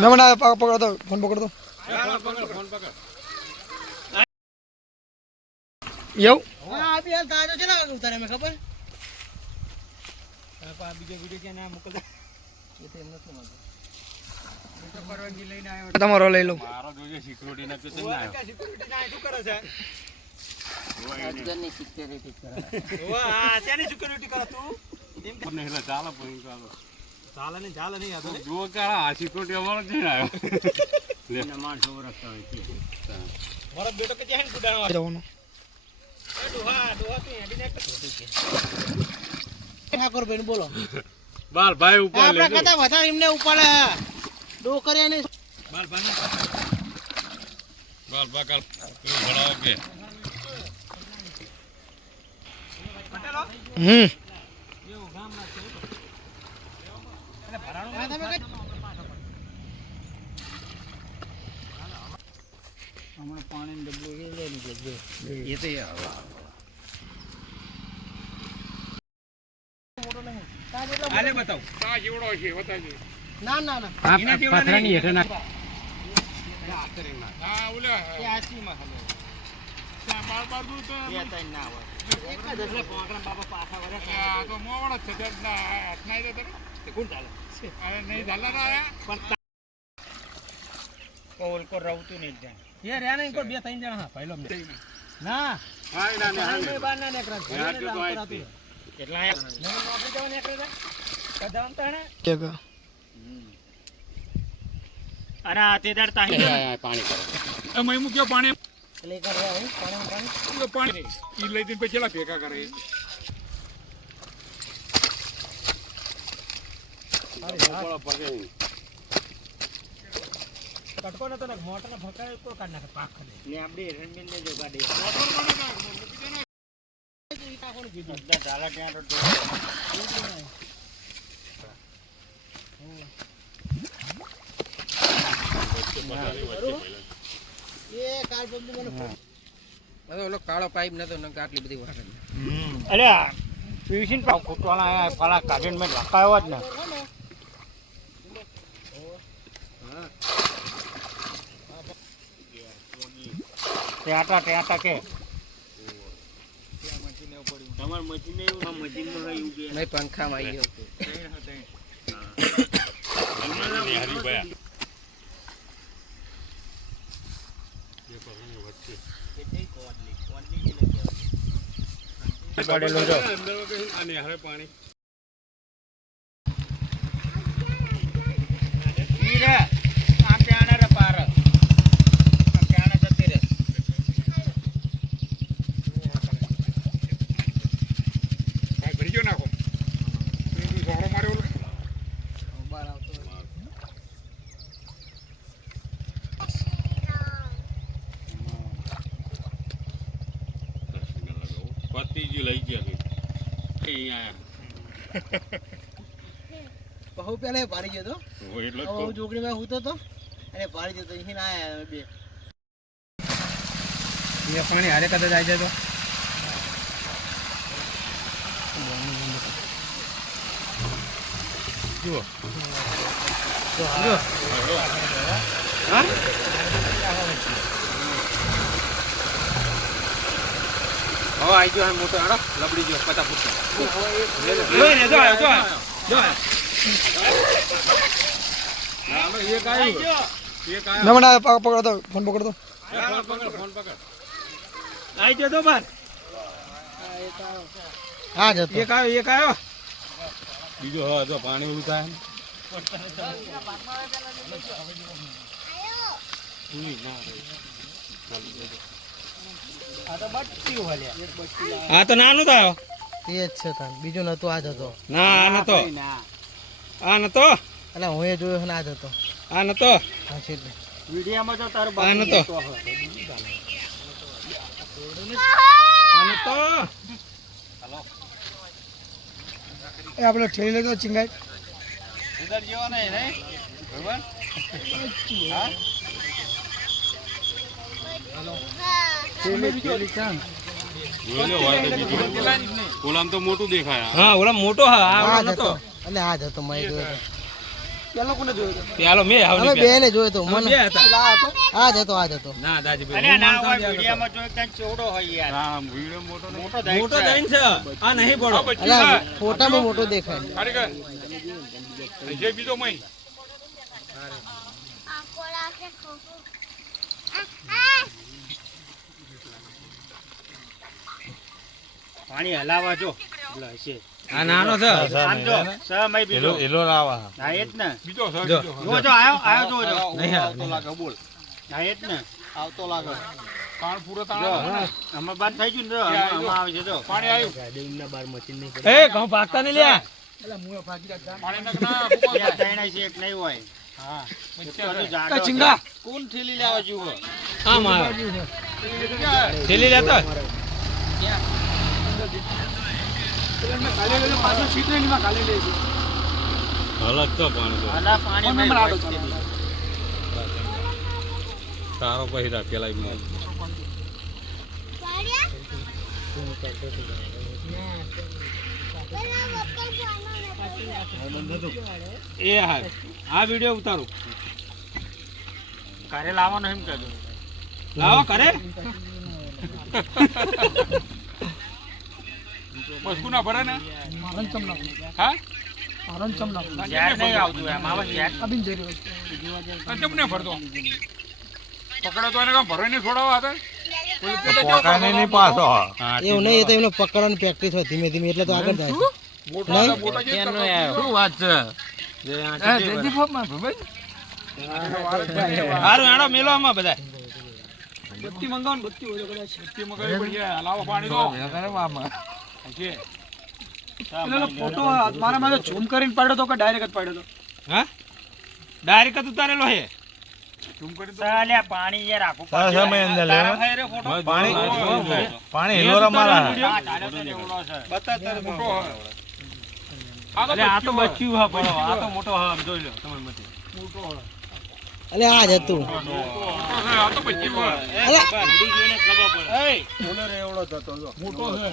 મેમણા પકડો તો ફોન પકડો તો યો હા આ બી હાલ તાજો છે ને ઉતારે મે ખબર આ બીજો વિડિયો કે ના મોકલતા એ તો એમ નથી માંગતો એ તો પરવાનગી લઈને આવ્યો તમારો લઈ લો મારો જોઈએ સિક્યુરિટી ના કેતો ના આવ્યો સિક્યુરિટી ના શું કરે છે આજની સિક્યુરિટી કરે હા ત્યાંની સિક્યુરિટી કરે તું એમ કે ને એટલે ચાલો પોઈન્ટ ચાલો ચાલે નહીં આ તો જો કાળા આ સિક્યુરિટી અમારો છે આવ્યો લે માણસો રખતા હોય છે મારો બેટો કે ત્યાં ગુડાણો જવાનો ડોહા તું હેડીને ઠાકોર બેન બોલો બાલ ભાઈ ઉપર આપણા લેજો કથા વધારે એમને ઉપાડે ડો કરે ને બાલ ભાઈ કાલ કેવું ભણાવો કે પટેલો હમ એવું ગામ ના છે એટલે ભરાણું તમે હમણાં પાણીનું ડબલું લઈ નીકળે એ તો આલે બતાવ કા જીવડો છે બતાવજો ના પાથરાની હેઠે નાખ હા ઓલા કે આસીમાં હલે બાર દૂર તો બે ત્રણ ના હોય એક જ એટલે પોકરા બાબા પાછા વરે આ તો મોવડ છે દરના હાથના દે તે કોણ ચાલે અરે નહીં ઝાલા ના પણ કોલ કો રહુતું નહીં જાય એ રે નહીં કો બે ત્રણ જણા હા પહેલો ના હા ના પાણી બાર ના નેકરા તો આઈ કેટલા નોકરી જવા નેકરા કદામ તાણે કે અરે આ તે દાડ તાહી પાણી કરો એ મય મૂક્યો પાણી એટલે કર રે પાણી પાણી ઈ લઈ દઈને પછી ચલા ભેગા કરે કટકો ન તો મોટર ને ભકાય તો કાઢ નાખે પાક ખલે ને આપડી રણબીન ને જો ગાડી કોણ કીધું ડાલા ત્યાં તો એ કાલ બંધ મને હવે ઓલો કાળો પાઇપ નતો નક આટલી બધી વાત અરે પીસીન પાવ ફૂટવાના આયા ફાલા કાઢીને મે લખાયો જ ને ટેટા કે તમાર મશીન ને એવું મશીન નો રહ્યું કે નહીં પંખામાં આવી ગયો હરીભાઈ અને હરે પાણી ઈરે આ પ્યાણે રે પાર આ પ્યાણે જતી રે ભાઈ ભરી ગયો નાખો સોરો માર્યો બાર આવતો પતિજી લઈ ગયા અહીંયા બહુ પેલા પાડી ગયો તો એટલો હું જોગણી માં હુતો તો અને પાડી જતો અહીં ના આયા બે એ પાણી હારે કદાચ આવી જાય તો જુઓ હવે આવી ગયો મોટો હાડો લબડી ગયો 50 ફૂટ એક આવ્યું મેમણા પકડો તો ફોન પકડો તો ફોન પકડ આઈ જતો બાર હા જતો એક આવ્યો બીજો હા જો પાણી ઓલું થાય આ તો નાનું તો આવ્યો તે જ છે તાન બીજું નતું આ જતો ના આ નતો એટલે હું એ જોયો ને આ જતો આ નતો હા છે એટલે વિડિયામાં તો તાર આ નતો એ આપણે ઠેલી લેતો ચિંગાઈ ઉધર જેવો નહીં બરાબર ઓલામ તો મોટું દેખાય હા ઓલા મોટો હા આ આ નતો જતો એટલે આ જતો મેં જોયો તો પેલો કોને જોયો હતો? પેલો મેં અમે આવલી બે ને જોયો તો અમે મને બે હતા પેલા આ હતો? આ જ હતો ના દાજીભાઈ અરે હું ના માનતા હોય ત્યાં વિડીયોમાં જોઈ ત્યાં ચેવડો હોય યાર હા વિડીયો મોટો નહીં. મોટો નતો. મોટો દઈને છે આ નહીં પડો આ બચ્ચું અલા છે. ફોટામાં મોટો દેખાય કારીગર જે બીજો મય પાણી હલાવા જો એટલે હશે આ નાનો છે આમ જો સમય બીજો હા એ જ ને બીજો છે જો. બીજો. જો જો આયો જો જો નહીં આવે. હા એ જ ને કાણ પૂરો જો તાણ આમાં બંધ થઈ ગયું ને જો આમાં આવે છે જો પાણી આવ્યું એ ઘઉં પાકતા નહીં લ્યા પાણી નાખ ના બે ત્રણ છે એક નહીં હોય હા બધું જાડો એ છે. ચિંગા કોણ થેલી લેવા જેવું આમ આવે થેલી લેતો કાલે ગયેલો પાછો છીટરે ની માં કાલે લે છે અલગ તો પાણી આલા પાણી ફોન માં નંબર આપો હોય ચાલો. તારો પહેરા પેલા એ હા આ વિડિયો ઉતારું ઘરે લાવવાનો એમ કહેજો લાવો કરે બસકુ ના ભરે ને મારન ચમના હા મારન ચમના યાર નહીં આવતું એમ આવે યાર અબીન જરી અને કેમ ને ભરતો પકડે તો એને કામ ભરવા નહીં છોડાવવા હતા એવું નહીં એ તો એમને પકડવાની પ્રેક્ટિસ હોય ધીમે ધીમે એટલે તો આગળ જાય છે. મોટા હતા, મોટા જે કરતો. શું વાત છે હારું હેડો મેલો આમાં બધા બત્તી મંગાવો ને બત્તી હોય તો કદાચ બત્તી મગાવી પડી હલાવો પાણી તો છે. પેલો ફોટો મારા માં ઝૂમ કરીને પાડ્યો તો કે ડાયરેક્ટ જ પાડ્યો તો હા ડાયરેક્ટ જ ઉતારેલો હે ઝૂમ કરી દો. સાલ્યા પાણી યાર આખું તારા ભાઈ રે ફોટો પાણી હિલોરા મારા હા ચાલ્યો તો એવડો છે મોટો હોય. આ તો આ તો બચ્ચું હોય. બચ્યું હા પડો આ તો મોટો હા જોઈ લો તમે મતે મોટો હોય. અલે આ જ હતું મોટો છે, આ તો બચ્ચું હોય. અલે વિડીયો જોઈને ખબર પડે મોટો છે.